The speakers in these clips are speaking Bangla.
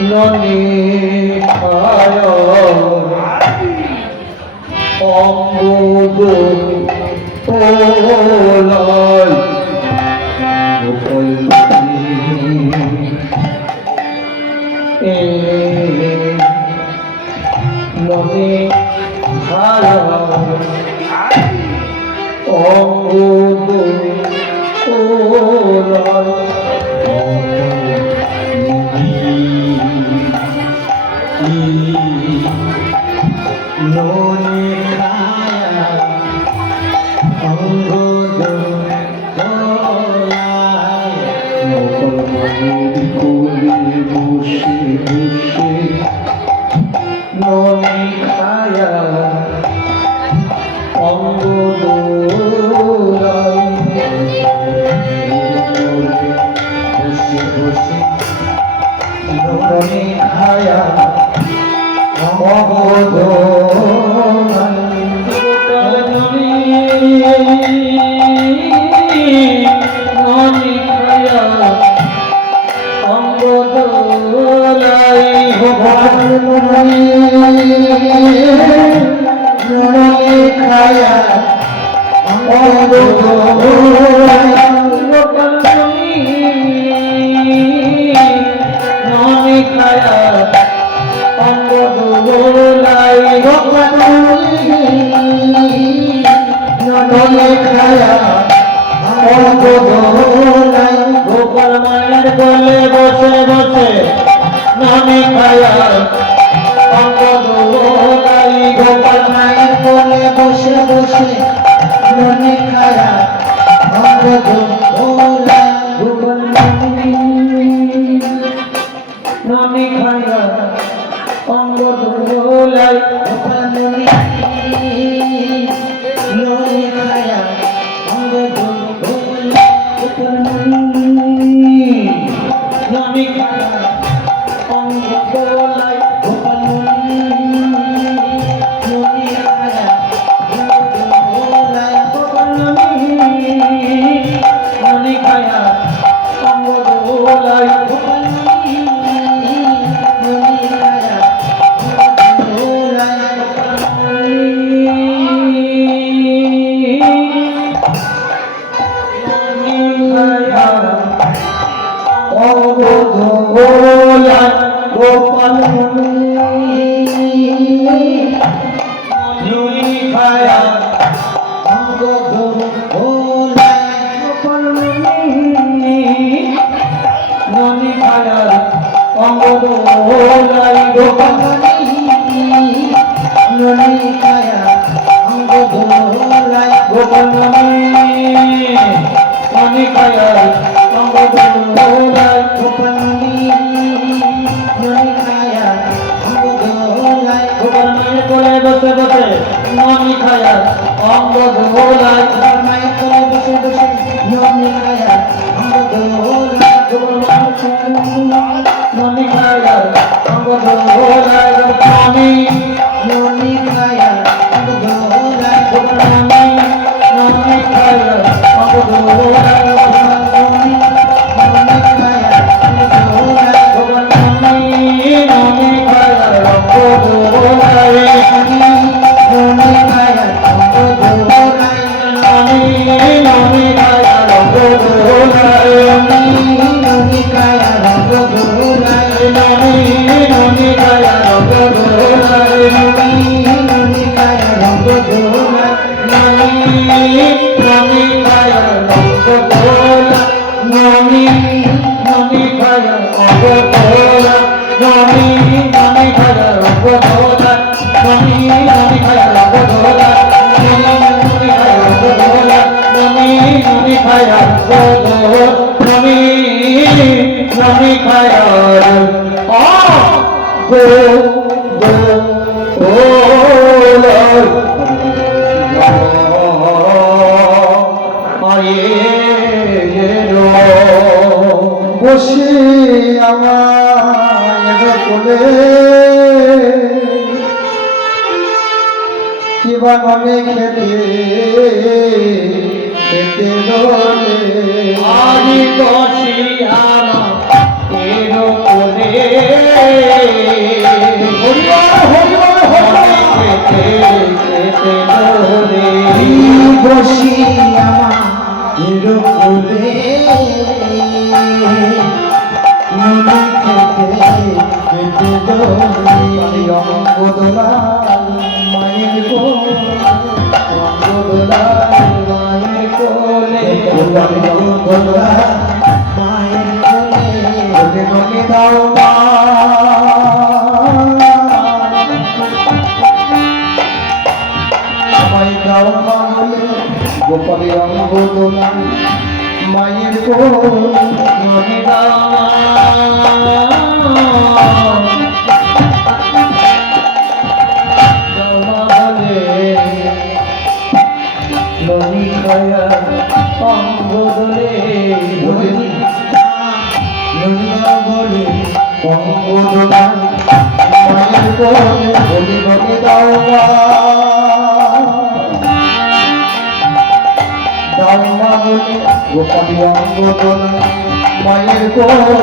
ননি খায় অঙ্গুদ ওলাই ননি খায় অঙ্গুদ ওলাই ননি খায়া অঙ্গুদ ওলাই মকরমানির কোলে বসে বসে ননি খায়া অঙ্গুদ ওলাই বসে বসে ননি খায়া অঙ্গুদ ননি খায়া অঙ্গুদ ওলাই ননি খায়া অঙ্গুদ ওলাই ননি খায়া অঙ্গুদ ওলাই ননি খায়া অঙ্গুদ ওলাই গোপাল মায়ের কোলে বসে বসে ননি খায়া অঙ্গুদ ওলাই গোপাল মায়ের কোলে বসে বসে ননি খায়া অঙ্গুদ ওলাই গোপাল ননি খায়া অঙ্গুদ ওলাই গোপাল ননি খায়া অঙ্গুদ ওলাই গোপাল ননি খায়া অঙ্গুদ ওলাই গোপাল ননি খায়া অঙ্গুদ ওলাই গোপাল ননি খায়া অঙ্গুদ ওলাই গোপাল গোপাল ননি খায়া অঙ্গুদ ওলাই গোপাল ননি খায়া অঙ্গুদ ওলাই গোপাল ননি খায়া অঙ্গুদ ওলাই গোপাল ননি খায়া অঙ্গুদ ওলাই গোপাল ননি খায়া অঙ্গুদ ওলাই গোপাল মায়ের কোলে বসে বসে ননি খায়া অঙ্গুদ ওলাই গোপাল মায়ের কোলে বসে বসে ননি খায়া অঙ্গুদ ওলাই গোপাল মায়ের ননি খায়া অঙ্গুদ ওলাই ননি খায়া অঙ্গুদ ওলাই গোপাল ননি খায়া অঙ্গুদ ওলাই বসে আমার কোলে কিবা মনে খেতে খেতে দোলে আজি বসি আমার কোলে বসি আমার কোলে মনে খেতে কেটে দোলে অঙ্গদোলা মায়ের কোলে অঙ্গদোলা মায়ের কোলে অঙ্গদোলা মায়ের কোলে মনে দাও আমায় দাও বলে গোপালের অঙ্গদোলা মায়ের কোলে অঙ্গদোলে বলে অঙ্গদোলা মায়ের কোলে বলে বলে দাও দাওমা বলে গোপালী অঙ্গদোলা মায়ের কোলে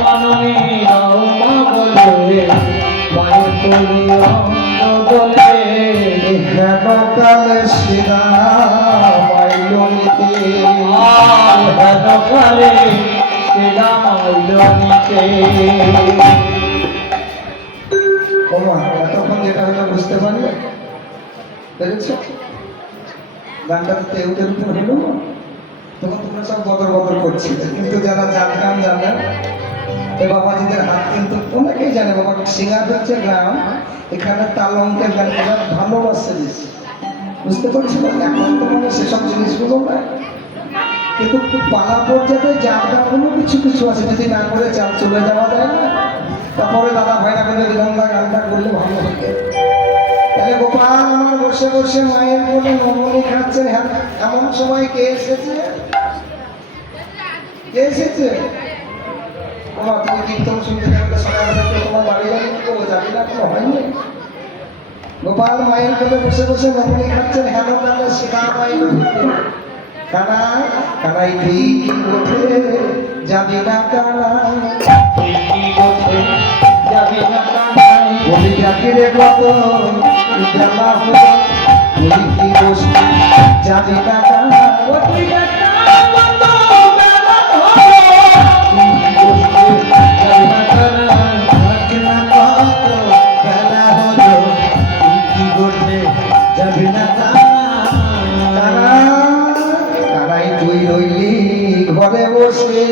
মাননী দাওমা বলে মায়ের কোলে অঙ্গদোলে হেন কালে শিরা মাইলনিতে হেন কালে শিরা মাইলনিতে ওমা এতক্ষণ যেটা হয়তো বুঝতে পারলে দেখেছো গানটা তেউটের উপর হলো তখন তোমরা সব বদর বদর করছিলে কিন্তু যারা জানতাম জানেন এ বাবাজিদের হাত কিন্তু অনেকেই জানে বাবা সিঙ্গার হচ্ছে গ্রাম এখানে তাল অঙ্কের গান এরা ভালোবাসে বেশি বুঝতে পারছিল এখন তো মানে সেসব জিনিসগুলো না কিন্তু পালা পর্যায়ে জানতামগুলো কিছু কিছু আছে যদি না করে চাল চলে যাওয়া যায় না তারপরে দাদা ভাইরা করে গঙ্গা গানটা করলে ভালো হতো তাহলে গোপাল আমার বসে বসে মায়ের কোলে নমনি খাচ্ছেন এমন সময় কে এসেছে কে এসেছে তোমার তুমি কীর্তন শুনতে থাকলে সকালে তোমার বাড়ি যাবে যাবি না কোনো হয়নি গোপাল মায়ের কোলে বসে বসে নমনি খাচ্ছেন হেন কালে সীতা মাই কানাই কানাই তুই কি ওঠে যাবি না কানাই তুই কি ওঠে যাবি না কানাই বলি জাকিরে কত জামা হলো বলি কি বসবি যাবি না কানাই ও তুই কত বেলা হলো তুই কি বসবি যাবি না কানাই না কত বেলা হলো তুই কি বসবি যাবি না কানাই কানাই তুই রইলি ঘরে বসে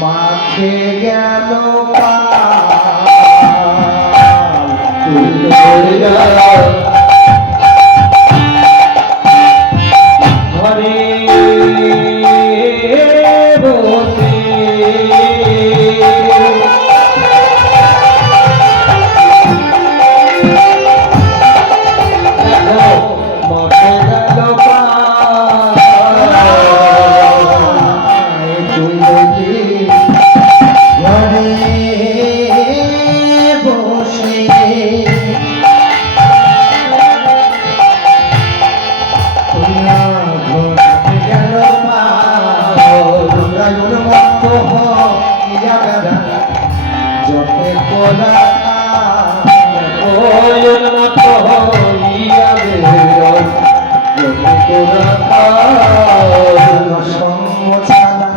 মাঠে গেল ঘরে বসে মাঠে গেল তুই ঘরে বসে গেল মত যতে কোলা মত সঙ্গ ছাড়া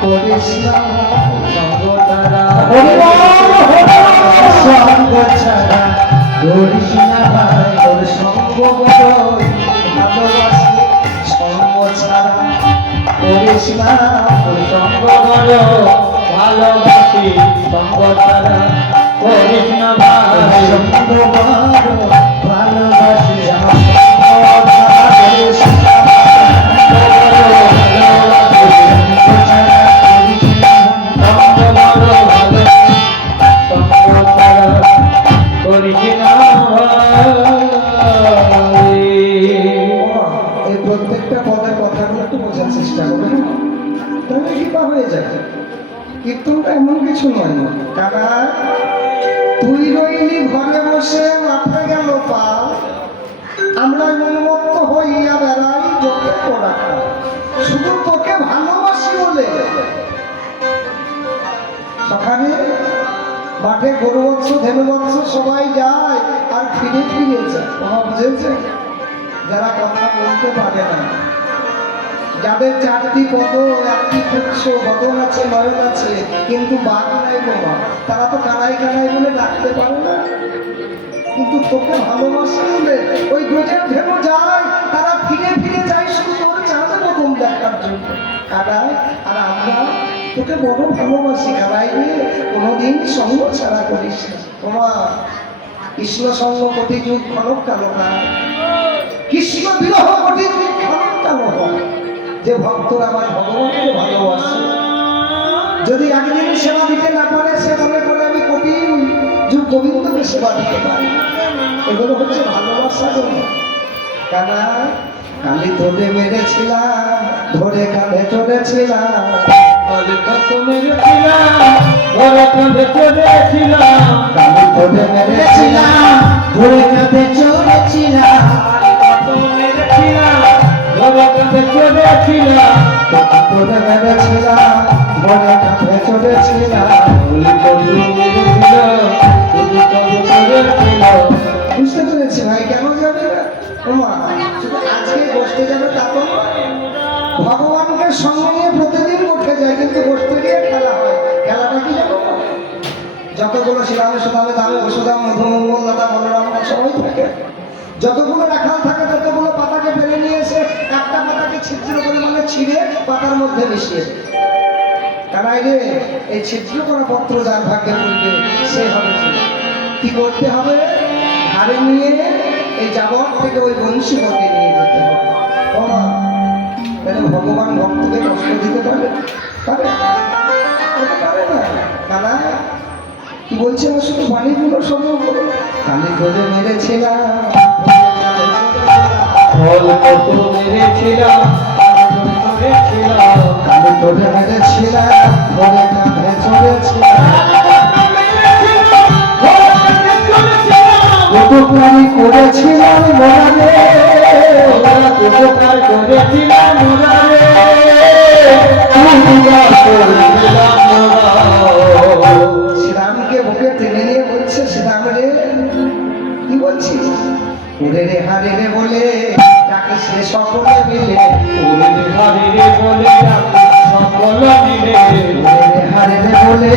করিস না সঙ্গ ছাড়া করিস না ভাই তোর সঙ্গ ভালোবাসি সঙ্গ ছাড়া করিস না তোর সঙ্গ ভালোবাসি সঙ্গ ছাড়া করিস না ভাই সঙ্গ ভালোবাসি আমার সঙ্গ ছাড়া করিস না এই প্রত্যেকটা পদের কথাগুলো একটু বোঝার চেষ্টা করবে তাহলে কৃপা হয়ে যায় কীর্তনটা এমন কিছু নয় কারা তুই রইলি ঘরে বসে মাঠে গেল পা আমরা উন্মত্ত হইয়া বেড়াই যোগে রাখা শুধু তোকে ভালোবাসি বলে সকালে মাঠে গরু বৎস ধেনু বৎস সবাই যায় আর ফিরে ফিরে যায়। তোমার বুঝেছে? যারা কথা বলতে পারে না, যাদের চারটি পদ, একটি পুচ্ছ, বদন আছে, নয়ন আছে, কিন্তু বাঘ নাই বোমা, তারা তো কানাই কানাই বলে ডাকতে পারে না। কিন্তু তোকে ভালোবাসে বলে ওই গোজের ধেনু যায়, তারা ফিরে ফিরে যায় শুধু তোর চাঁদে প্রথম দেখার জন্য। কানাই আর আমরা তোকে বড় ভালোবাসি কানাই রে, কোনোদিন সঙ্গ ছাড়া করিস না। তোমা কৃষ্ণ সঙ্গ কোটি যুগ খনক কালো না, কৃষ্ণ বিরহ কোটি যুগ খনক কালো হয়। যে ভক্তরা আমার ভগবানকে ভালোবাসে, যদি একদিন সেবা দিতে না পারে, সে মনে করে আমি কোটি যুগ গোবিন্দকে সেবা দিতে পারি। এগুলো হচ্ছে ভালোবাসা। কানা কালি তোরে মেরেছিলাম, ধরে কাঁধে চড়েছিলাম, কালি তোরে মেরেছিলাম, ধরে কাঁধে চড়েছিলাম, তোরে মেরেছিলাম, ধরে কাঁধে চড়েছিলাম, ধরে কাঁধে চড়েছিলাম, বুঝতে পেরেছি ভাই? কেন যাবে না? শুধু আজকে বসতে যাবে তা তো ভগবানকে সঙ্গে নিয়ে প্রতিদিন উঠে যায়, কিন্তু বসতে গিয়ে খেলা হয়। খেলাটা কি জানো? যতগুলো শ্রীরামে সুদামে দামে বসুদাম মধুমঙ্গল দাদা বলরাম সবাই থাকে, যতগুলো রাখাল থাকে ততগুলো পাতাকে ফেলে নিয়ে এসে একটা পাতাকে ছিদ্র করে মানে ছিঁড়ে পাতার মধ্যে মিশিয়ে কানাই রে, এই ছিদ্র করা পত্র যার ভাগ্যে পড়বে সে হবে কি করতে হবে? ঘাড়ে নিয়ে এই জাবর থেকে ওই বংশী পথে নিয়ে যেতে হবে। ভগবান ভক্তকে কষ্ট দিতে পারে? পারে না। কানা কি বলছে? আমার শুধু বাণীগুলো শোনো। কালি ধরে মেরেছিলাম, মেরেছিলাম, কালি ধরে মেরেছিলাম, ধরে কাঁধে চড়েছিলাম, উপকারী করেছিলাম মোরারে, উপকার করেছিলাম মোরারে, শ্রীরামকে বুকে টেনে নিয়ে বলছে, শ্রীরাম রে কি বলছিস? ওরে রে হারে রে বলে ডাকিস রে সকলে মিলে, ওরে রে হারে রে বলে ডাকিস সকলে মিলে, ওরে রে হারে রে বলে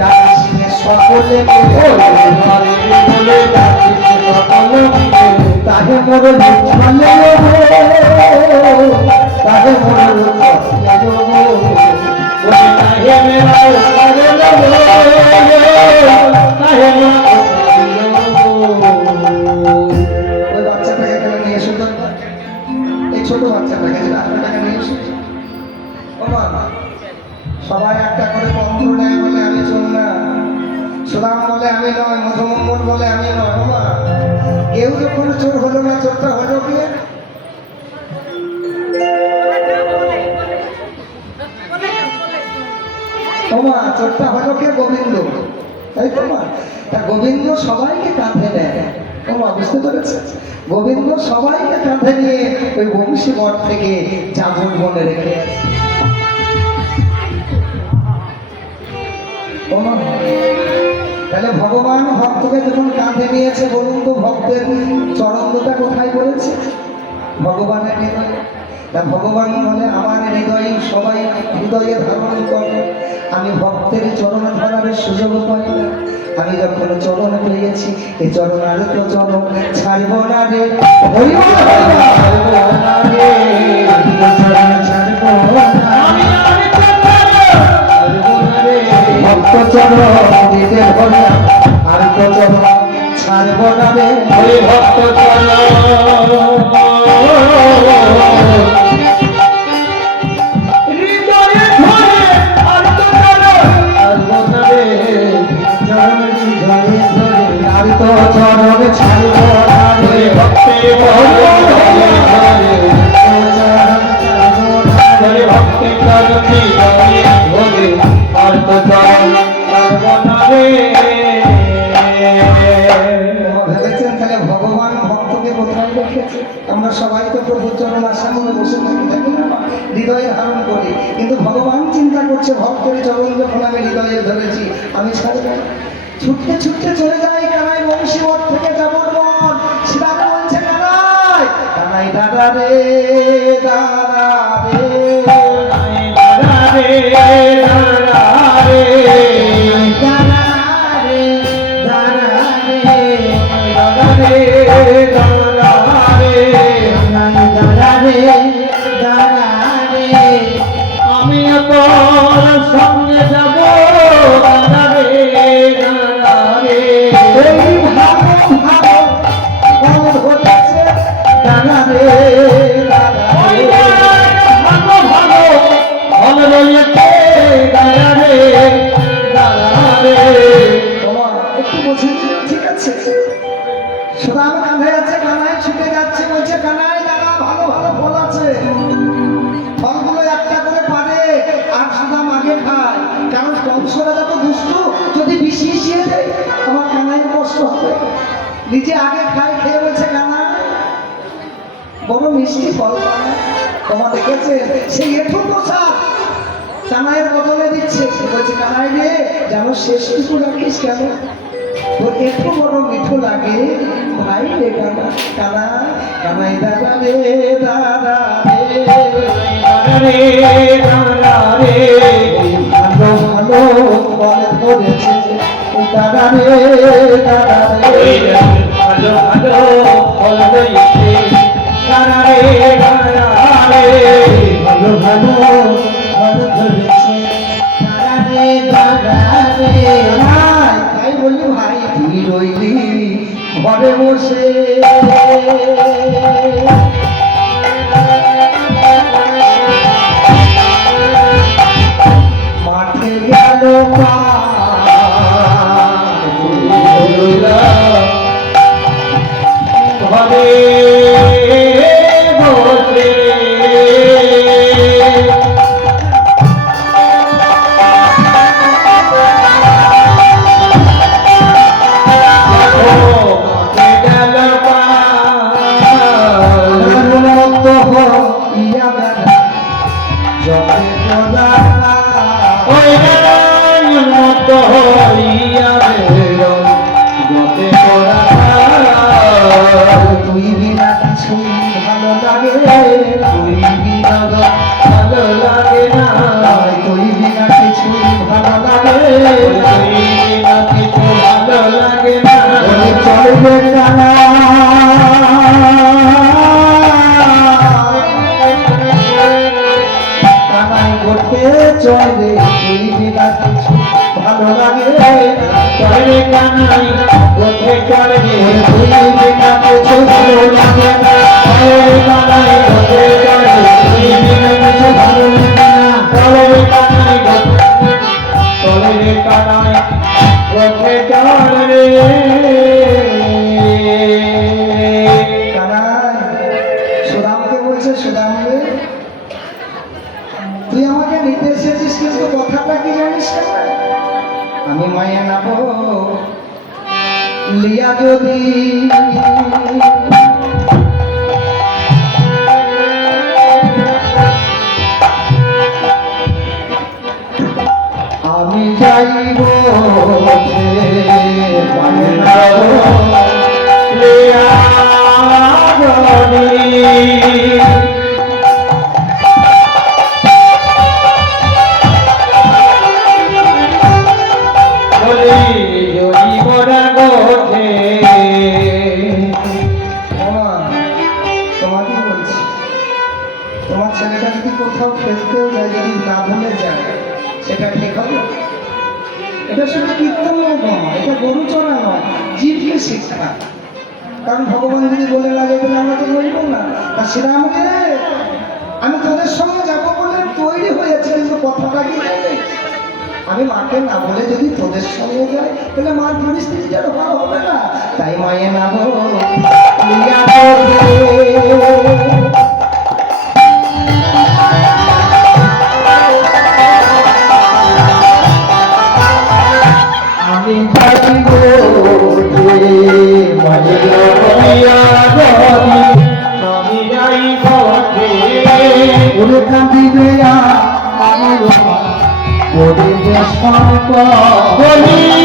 ডাকিস রে সকলে মিলে, ওরে রে হারে রে বলে ডাকিস সকলে মিলে, তাহে মোর চলে গো, তাহে মোর চলে গো, ওরে তাহে মেরা চলে গো, তাহে মোর ছোট বাচ্চাটাকে নিয়ে এসে সবাই একটা করে পত্র নেয়, বলে আমি চল না, সুদাম বলে আমি নয়, মধুমঙ্গল বলে আমি নয়। কেউ যখন চোর হলো না, চোরটা হলো কে? চোরটা হলো কে? গোবিন্দ, তাই তো? গোবিন্দ সবাইকে কাঁধে নেয়। বুঝতে পেরেছে? গোবিন্দ সবাইকে কাঁধে নিয়ে ওই বংশী মঠ থেকে জাগর বনে রেখে আসে। তাহলে ভগবান ভক্তকে যখন কাঁধে নিয়েছে, বলুন তো ভক্তের চরণটা কোথায় করেছে? ভগবানের হৃদয়ে। তা ভগবান বলে আমার হৃদয় সবাই হৃদয়ে ধারণ করে, আমি ভক্তের চরণ ধরার সুযোগ পাই না। আমি যখন চরণ পেয়েছি, এই চরণ আর তো চরণ ছাড়ব না রে, ভক্ত চরণ দিতে ভরে আর তো চরণ ছাড়ব না রে, ভক্ত চরণ চরণ ছাড়ব না রে, ভক্তি ভক্তি আর তো চরণ ছাড়ব না রে। ভেবেছেন তাহলে ভগবান ভক্তকে কোথায় রেখেছে? আমরা সবাই তো প্রভুর চরণ আশা করে বসে থাকি, দেখি না? হৃদয়ে ধারণ করি, কিন্তু ভগবান চিন্তা করছে ভক্তের চরণ যখন আমি হৃদয়ে ধরেছি আমি ছাড়ব। ছুটতে ছুটতে চলে যাই কানাই বংশীবর থেকে যাবর মন। শ্রীরাম বলছে কানাই, কানাই দাদা রে দাদা রে দাদা রে দাদা রে দাদা রে দাদা রে দাদা রে দাদা রে দাদা রে দাদা রে আমি তোর সঙ্গে যাব দাদা রে দাদা রে এই ভালো ভালো ভালো হয়েছে দাদা রে দাদা রে ভালো ভালো ভালো রয়েছে দাদা রে দাদা রে। তোমার একটু বলছি ঠিক আছে। সুদাম কাঁধে আছে, কানাই ছুটে যাচ্ছে, বলছে কানাই দাদা ভালো ভালো ফল আছে, ফলগুলো একটা করে পারে আর সুদাম আগে খায়, কারণ কংসরা যত দুষ্টু, যদি বিষিয়ে দেয় আমার কানাই কষ্ট হবে। নিজে আগে খায়, খেয়ে বলছে কানাই বড় মিষ্টি ফল তোমার দেখেছে, সেই একটু প্রসাদ কানাইয়ের বদলে দিচ্ছে। বলছে কানাই রে যেন শেষটুকু রাখিস, কেন তোর একটু বড় মিঠু লাগে ভাই রে কানা কানা কানাই দাদা রে দাদা রে দাদা রে দাদা রে ভালো ভালো ফল ধরেছে দাদা রে দাদা রে ভালো ভালো ফল ধরেছে দাদা রে দাদা রে ভালো ভালো ফল ধরেছে দাদা রে দাদা রে। তাই বললি ভাই তুই রইলি ঘরে বসে, মাঠে গেল ঘরে বসে তুই বিনা কিছু ভালো লাগে, তুই বিনা ভালো লাগে না, তুই বিনা কিছু ভালো লাগে, তুই বিনা কিছু ভালো লাগে না, চলবে কানা কানাই করতে চলে, তুই বিনা কিছু ভালো লাগে, চলে কানাই করতে চলে, তুই বিনা কিছু ভালো লাগে না, কানাই করতে চলে, তুই বিনা কিছু ভালো লাগে না, চলে কানাই চলে কানাই করতে চলে। কানাই সুদামকে বলছে সুদাম রে তুই আমাকে নিতে এসেছিস, কিন্তু কথাটা কি জানিস না, আমি মায়ে নাব লিয়া যদি আমি যাইব মায়ে নাব লিয়া যদি তোমাকে বলছি তোমার ছেলেটা যদি কোথাও খেলতেও যায়, যদি না ভুলে যায় সেটা ঠিক হবে? এটা শুধু কীর্তন নয়, এটা গরু চড়া নয়, জীবকে শিক্ষা। কারণ ভগবান যদি বলে লাগে তাহলে আমরা তো বলবো না। তা শ্রীরাম রে আমি তোদের সঙ্গে যাবো বলে তৈরি হয়েছে, কিন্তু কথাটা কি জানি আমি মাকে না বলে যদি তোদের সঙ্গে যাই তাহলে মার পরিস্থিতি যেন ভালো হবে না, তাই মায়ে না আমি যাইব আমি যাইব কাঁদি সপ বলি